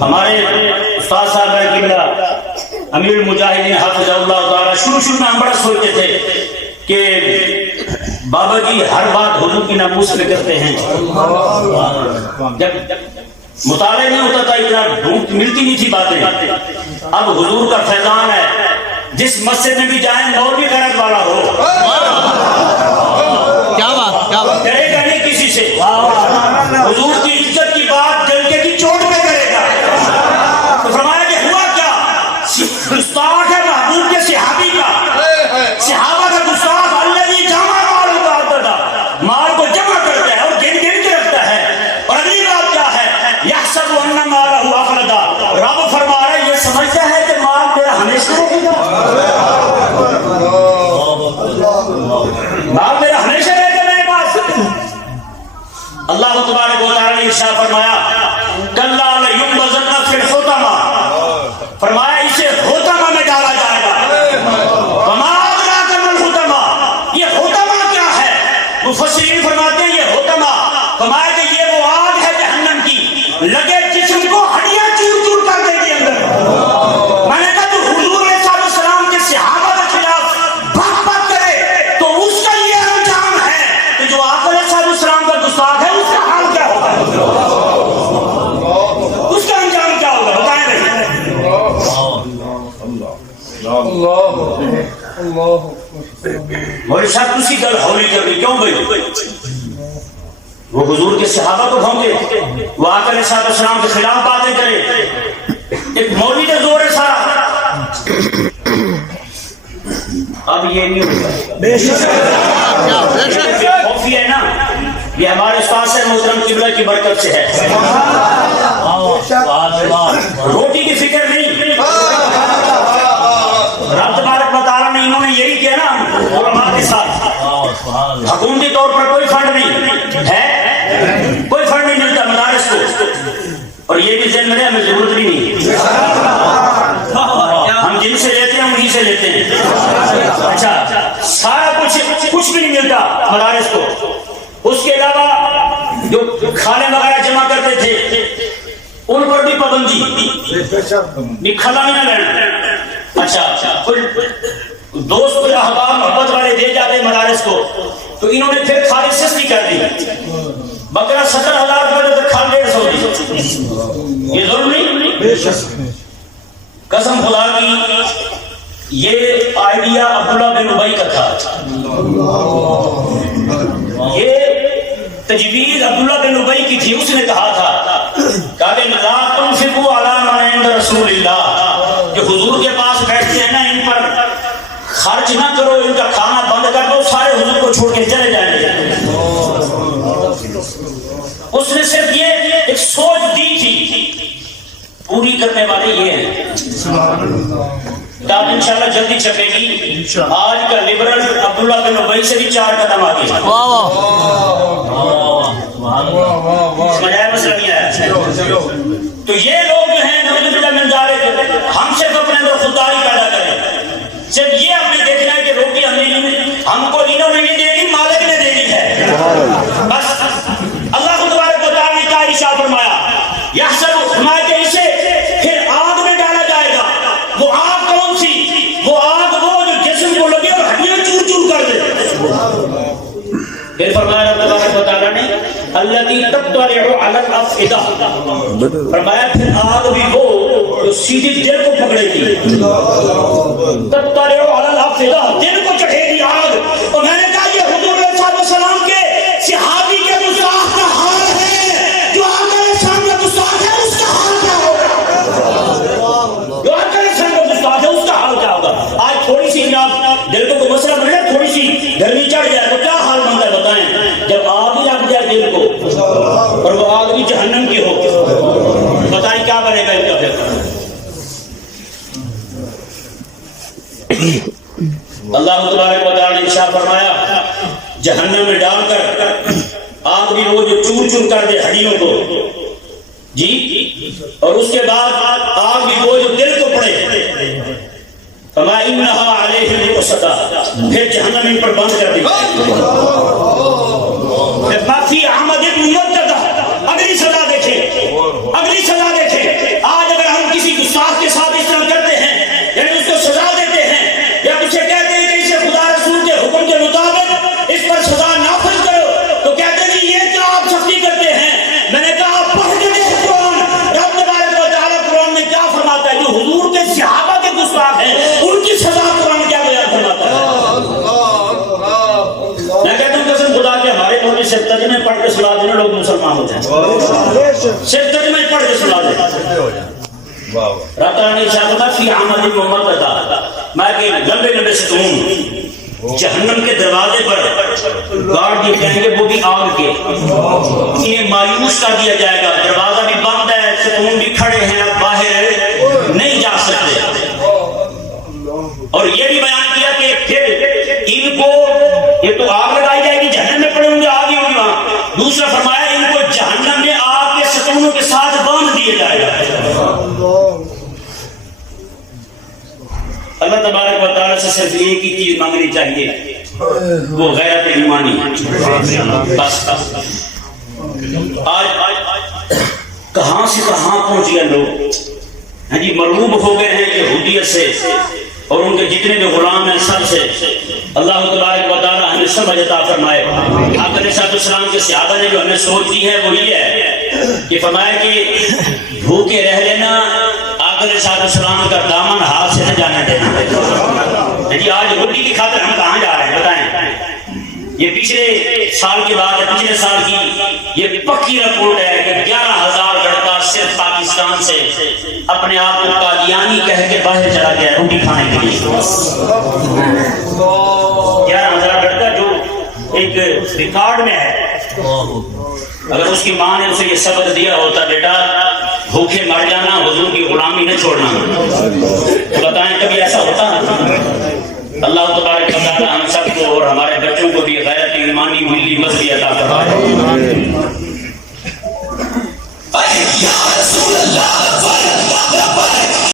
ہمارے استاد صاحب قبلہ امیر المجاہدین حافظ اللہ تعالیٰ شروع میں ہم بڑا سوچتے تھے کہ بابا جی ہر بات حضور کی ناموس پہ کرتے ہیں. جب مطالعہ نہیں ہوتا تھا اتنا ڈھونڈ ملتی نہیں تھی باتیں. اب حضور کا فیضان ہے، جس مسجد میں بھی جائیں مولوی غیرت والا ہو، کیا بات ڈرے گا نہیں کسی سے. حضور کی عزت کی بات جلکے کی چوٹ پہ کرے گا. تو فرمایا کہ ہوا کیا، گستاخ ہے محبوب کے صحابی کا، صحابہ کا گستاخ الذی جمع مال کا مال کو جمع کرتا ہے اور گن کے رکھتا ہے. اور اگلی بات کیا ہے، یحسب ان مالہ اخلدا، رب فرما رہا ہے یہ سمجھتا ہے کہ مال میرا ہمیشہ رہے گا، مال میرا ہمیشہ رہے گا میرے پاس. اللہ تبارک و تعالی نے ارشاد فرمایا کلا لینبذن فی الحطمہ، فرمایا اسے حطمہ میں ڈالا جائے گا. وما ادراک ما الحطمہ، یہ حطمہ کیا ہے؟ مفسرین فرماتے ہیں یہ حطمہ فرمایا کہ یہ وہ آگ ہے جہنم کی، لگے جسم کو ہڈیاں چور چور کر دے گی اندر. میں نے کہا تو حضور علیہ السلام کے صحابہ کے خلاف بغاوت کرے تو اس کا یہ انجام ہے کہ جو آپ علیہ السلام کا گستاخ ہے اس کا حال کیا ہوگا، اس کا انجام کیا ہوگا بتائیں نہیں. مولوی صاحب تسی گل ہولی کر دی کیوں بھائی؟ وہ حضور کے صحابہ کو بھونکے، وہ آقا علیہ السلام کے خلاف باتیں کرے. ایک مولوی کا زور ہے سارا. اب یہ نہیں ہوگا، بے شک خوفی ہے نا، یہ ہمارے استاد سے محترم قبلہ کی برکت سے ہے. روٹی کی فکر نہیں، رب تبارک و تعالیٰ نے انہوں نے یہی کیا نا علماء کے ساتھ. حکومتی طور پر کوئی فنڈ نہیں ہے، کوئی فنڈ نہیں ملتا مدارس کو، اور یہ بھی ذہن میں ہمیں ضرورت بھی نہیں، ہم جن سے لیتے ہیں انہی سے لیتے ہیں. اچھا سارا کچھ بھی نہیں ملتا مدارس کو. اس کے علاوہ جو کھانے وغیرہ جمع کرتے تھے ان پر بھی پابندی، کھانا بھی نہ لینا. اچھا دوست یا احباب محبت والے دے جاتے مدارس کو، تو انہوں نے پھر کھانے سستی کر دی. بکرا 70,000 روپے تو کھال 150 دی. یہ ظلم نہیں؟ قسم خدا کی یہ آئیڈیا عبداللہ بن ابی کا تھا. یہ تجویز عبداللہ بن ابی کی تھی. اس نے کہا تھا کہ لا تنفقوا علی من عند رسول اللہ، جو حضور کے پاس بیٹھتے ہیں نا ان پر خرچ نہ کرو، ان کا کھانا بند کر دو، سارے حضور کو چھوڑ کے چلے جائیں گے. اس نے صرف یہ ایک سوچ دی تھی، پوری کرنے والے یہ ہیں. کتاب انشاءاللہ جلدی چھپے گی. آج کا لبرل عبداللہ بن ابی سے بھی 4 قدم آگے. سمجھایا مسئلہ نہیں آیا. تو یہ لوگ جو ہیں نعوذ باللہ من ذالک، ہم صرف اپنے اندر خودداری پیدا کریں. صرف یہ ہم نے دیکھنا ہے کہ روٹی ہم کو انہوں نے نہیں دینی، مالک نے دینی ہے بس. اللہ تبارک و تعالیٰ نے کیا ارشاد فرمایا، یحسب فرمایا کہ اسے پھر آگ میں ڈالا جائے گا. وہ آگ کون سی؟ وہ آگ وہ جو جسم کو لگے اور ہڈیاں چور چور کر دے. پھر فرمایا اللہ تبارک و تعالیٰ نے الذی تطلع علی الافئدہ، فرمایا پھر آگ بھی وہ جو سیدھی دل کو پکڑے گی. تطلع علی الافئدہ، دل کو چڑھے گی آگ. اور میں نے کہا یہ حضور علیہ السلام کے صحابی کے گستاخ کا حال ہے، جو آقا علیہ السلام کا گستاخ ہے اس کا حال کیا ہوگا، جو آقا علیہ السلام کا گستاخ ہے اس کا حال کیا ہوگا. آج تھوڑی سی جناب دل کو کوئی مسئلہ بنے، تھوڑی سی گرمی چڑھ جائے تو کیا حال بنتا ہے بتائیں. جب آگ ہی لگ جائے دل کو اور وہ آگ بھی جہنم کی ہو، بتائیں کیا بنے گا ان کا پھر. اللہ تبارک و تعالی نے ارشاد فرمایا جہنم میں ڈال کر آگ بھی وہ جو چور چور کر دے ہڈیوں کو جی، اور اس کے بعد آگ بھی وہ جو دل کو پڑے. فما انہا علیہم مؤصدہ، پھر جہنم ان پر بند کر دی. ما فی عمد ممددہ، اگلی سزا دیکھیں، اگلی سزا دیکھیں. تو مسلمان ہو جائیں. صرف ترجمہ پڑھ کے سنا دیں. راتانی شاہ فی عمل محمد عطا میں کہ لمبے لمبے ستون جہنم کے دروازے پر گارڈ دیے جائیں گے، وہ بھی آگ کے. انہیں مایوس کر دیا جائے گا، دروازہ بھی بند ہے، ستون بھی کھڑے ہیں، اب باہر نہیں جا سکتے. اور یہ بھی بیان کیا کہ پھر ان کو یہ تو آگ لگائی جائے گی، جہنم میں پڑے ہوں گے، آگ ہی ہوگی وہاں. دوسرا فرمایا ان کو جہنم میں آگ کے ستونوں کے ساتھ باندھ دیا جائے گا. اللہ تبارک و تعالیٰ سے صرف ایک ہی چیز مانگنی چاہیے، وہ غیرت ایمانی. بس آج کہاں سے کہاں پہنچ گئے لوگ. ہاں جی، مرغوب ہو گئے ہیں یہودیت سے اور ان کے جتنے بھی غلام ہیں سب سے. اللہ تبارک و تعالیٰ ہمیں سمجھ عطا فرمائے. آقا علیہ السلام کے صحابہ نے جو ہمیں سوچ دی ہے وہ یہ ہے کہ فرمایا کہ بھوکے رہ لینا، آقا علیہ السلام کا دامن ہاتھ سے نہ جانا دینا. جی آج روٹی کی خاطر ہم کہاں جا رہے ہیں بتائیں؟ یہ پچھلے سال کے بعد پچھلے سال کی یہ پکی رپورٹ ہے کہ 11,000 لڑکا صرف پاکستان سے اپنے آپ کو قادیانی کہہ کے باہر چلا گیا روٹی کھانے کے لیے. 11,000 لڑکا جو ایک ریکارڈ میں ہے. اگر اس کی ماں نے اسے یہ سبق دیا ہوتا بیٹا بھوکے مر جانا، حضور کی غلامی نہ چھوڑنا، تو بتائیں کبھی ایسا ہوتا؟ اللہ تبارک و تعالی ہم سب کو اور ہمارے بچوں کو بھی غیرت ایمانی ملی مذہبی عطا فرمائے.